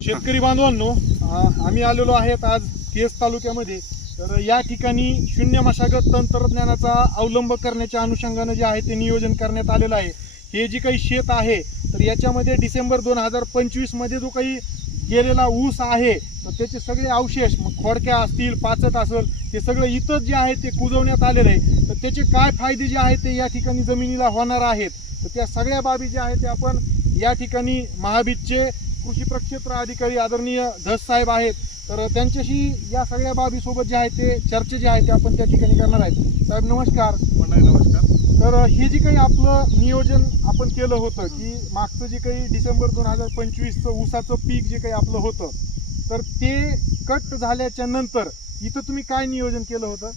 शेतकरी बांधवांनो, आम्ही आलेलो आहेत आज केस तालुक्यामध्ये. तर या ठिकाणी शून्य मशागत तंत्रज्ञानाचा अवलंब करण्याच्या अनुषंगाने जे आहे ते नियोजन करण्यात आलेलं आहे. हे जी काही शेत आहे तर याच्यामध्ये डिसेंबर 2025 मध्ये जो काही गेलेला ऊस आहे तर त्याचे सगळे अवशेष, मग खोडक्या असतील, पाचट असेल, हे सगळं इथं जे आहे ते कुजवण्यात आलेलं आहे. तर त्याचे काय फायदे जे आहेत ते या ठिकाणी जमिनीला होणार आहेत. तर त्या सगळ्या बाबी ज्या आहेत ते आपण या ठिकाणी महाबीजचे कृषी प्रक्षेत्र अधिकारी आदरणीय धस साहेब आहेत, तर त्यांच्याशी या सगळ्या बाबी सोबत जे आहे ते चर्चा जे आहे ते आपण त्या ठिकाणी करणार आहेत. साहेब नमस्कार. नमस्कार. तर हे जे काही आपलं नियोजन आपण केलं होतं की मागचं जे काही डिसेंबर 2025चं ऊसाचं पीक जे काही आपलं होतं तर ते कट झाल्याच्या नंतर इथं तुम्ही काय नियोजन केलं होतं?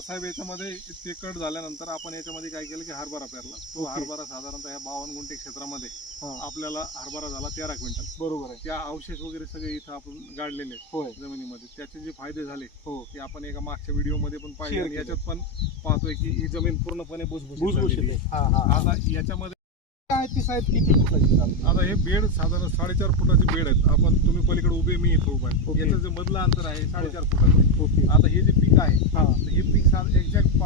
साहेब, याच्यामध्ये ते कट झाल्यानंतर आपण याच्यामध्ये काय केलं की हरभरा पेरला. तो हरभरा साधारणतः या 52 गुंठे क्षेत्रामध्ये आपल्याला हरभरा झाला 13 क्विंटल. बरोबर आहे. त्या अवशेष वगैरे सगळे इथं आपण गाडलेले आहेत जमिनीमध्ये. त्याचे जे फायदे झाले ते आपण एका मागच्या व्हिडिओ मध्ये पण पाहिले आणि याच्यात पण पाहतोय की ही जमीन पूर्णपणे भुसभुशीत आहे. आता याच्यामध्ये काय ती साहेब किती फुटाची? आता हे बेड साधारण 4.5 फुटाचे बेड आहेत. आपण तुम्ही पलीकडे उभे, मी इथं उभा आहे. याचं जे मधलं अंतर आहे 4.5 फुटाचं. आता हे जे पीक आहे हे पीक एक्झॅक्ट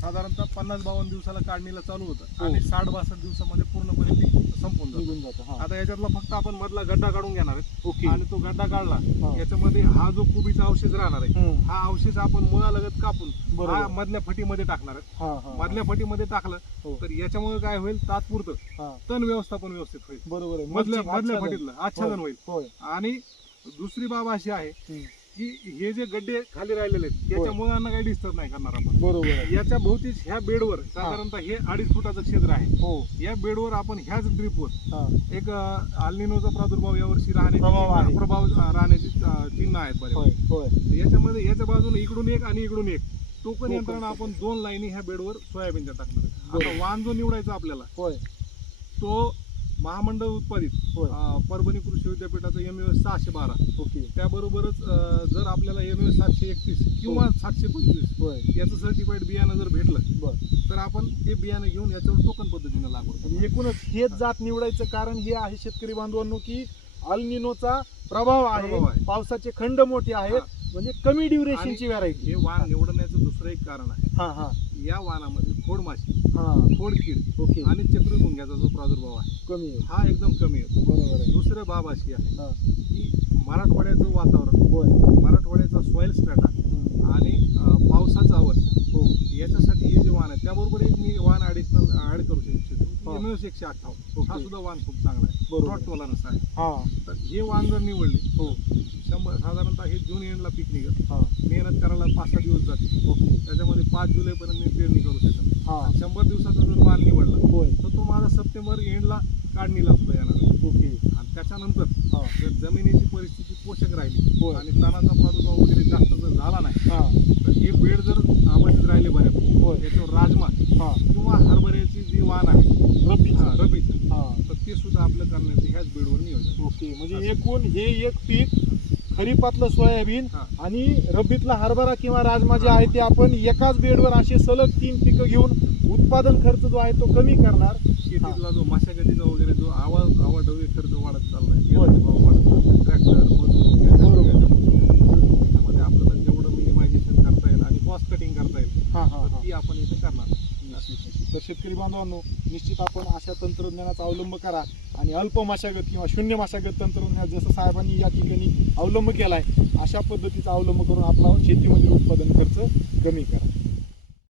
साधारणतः 50-52 दिवसाला काढणीला चालू होतं आणि 60-62 दिवसामध्ये पूर्णपणे पीक संपून जातं. आता याच्यातला फक्त आपण मधला गड्डा काढून घेणार आहे आणि तो गड्डा काढला याच्यामध्ये हा जो कुबीचा अवशेष राहणार आहे हा अवशेष आपण मुळालगत कापून हा मधल्या फटीमध्ये टाकणार आहे. मधल्या फटीमध्ये टाकलं तर याच्यामुळे काय होईल, तात्पुरतं तण व्यवस्थापन व्यवस्थित होईल. बरोबर आहे. मधल्या फटीतलं आच्छादन होईल. आणि दुसरी बाब अशी आहे की हे जे गड्डे खाली राहिलेले आहेत त्याच्या मुळांना काही डिस्टर्ब नाही करणार आपण. बरोबर आहे. याच्या भोवती ह्या बेडवर साधारणतः हे 2.5 फुटाचं क्षेत्र आहे. या बेडवर आपण ह्याच ड्रीपवर एक अल्निनोचा प्रादुर्भाव यावर्षी प्रभाव राहण्याची चिन्ह आहेत बरे. याच्यामध्ये याच्या बाजूने इकडून एक आणि इकडून एक टोकन यंत्रणा आपण 2 लाईनी ह्या बेडवर सोयाबीनच्या टाकणार. आता वाण जो निवडायचा आपल्याला तो महामंडळ उत्पादित परभणी कृषी विद्यापीठाचा MUS 612. त्याबरोबरच जर आपल्याला MUS 731 किंवा 725 याचं सर्टिफाईड बियाणं जर भेटलं तर आपण ते बियाणं घेऊन याच्यावर टोकन पद्धतीने लागवड. एकूणच हेच जात निवडायचं कारण हे आहे शेतकरी बांधवांनो की अल्निनोचा प्रभाव आहे, पावसाचे खंड मोठे आहेत, म्हणजे कमी ड्युरेशनची व्हरायटी. हे वाण निवडण्याचं दुसरं एक कारण आहे. या वाणामध्ये खोडमाशी, खोडकीड आणि चक्री मुंग्याचा जो प्रादुर्भाव आहे कमी आहे, हा एकदम कमी आहे. बरोबर आहे. दुसरं बाब अशी आहे की मराठवाड्याचं वातावरण, मराठवाड्याचा सॉइल स्ट्रॅटा आणि पावसाचा वर्ष याच्यासाठी हे जे वाण आहे त्याबरोबर एक मी वाण ऍडिशनल ऍड करू इच्छितो. MUS 158 हा सुद्धा वाण खूप चांगला आहे, रॉट टोलरन्स आहे. तर हे वाण जर निवडले साधारणतः हे जून एंडला पीक निघत, मेहनत करायला 5-6 दिवस जाते. त्याच्यामध्ये 5 जुलैपर्यंत मी पेरणी करू शकतो. 100 दिवसाचा जर वाण निवडला तर तो माझा सप्टेंबर एंडला काढणीला सुद्धा येणार. आणि त्याच्यानंतर जर जमिनीची परिस्थिती पोषक राहिली आणि तणाचा प्रादुर्भाव वगैरे जास्त जर झाला नाही तर हे बेड जर आबादित राहिले बऱ्यापैकी याच्यावर राजमा किंवा हरभऱ्याची जी वाण आहे रबीचं तर ते सुद्धा आपलं करण्याचं ह्याच बेडवर नियोजन. म्हणजे एकूण हे एक पीक खरीपातलं सोयाबीन आणि रब्बीतला हरभरा किंवा राजमा जे आहे ते आपण एकाच बेडवर असे सलग 3 पिकं घेऊन उत्पादन खर्च जो आहे तो कमी करणार. शेतीतला जो मशागतीचा वगैरे जो आवाढव्य खर्च वाढत चाललाय, ट्रॅक्टर, मजूर याच्यामध्ये आपल्याला जेवढं मिनिमायझेशन करता येईल आणि कॉस्ट कटिंग करता येईल ती आपण इथे करणार. तर शेतकरी बांधवांनो, निश्चित आपण अशा तंत्रज्ञानाचा अवलंब करा आणि अल्प मशागत किंवा शून्य मशागत तंत्रज्ञान जसं साहेबांनी या ठिकाणी अवलंब केलाय अशा पद्धतीचा अवलंब करून आपला शेतीमधील उत्पादन खर्च कमी करा.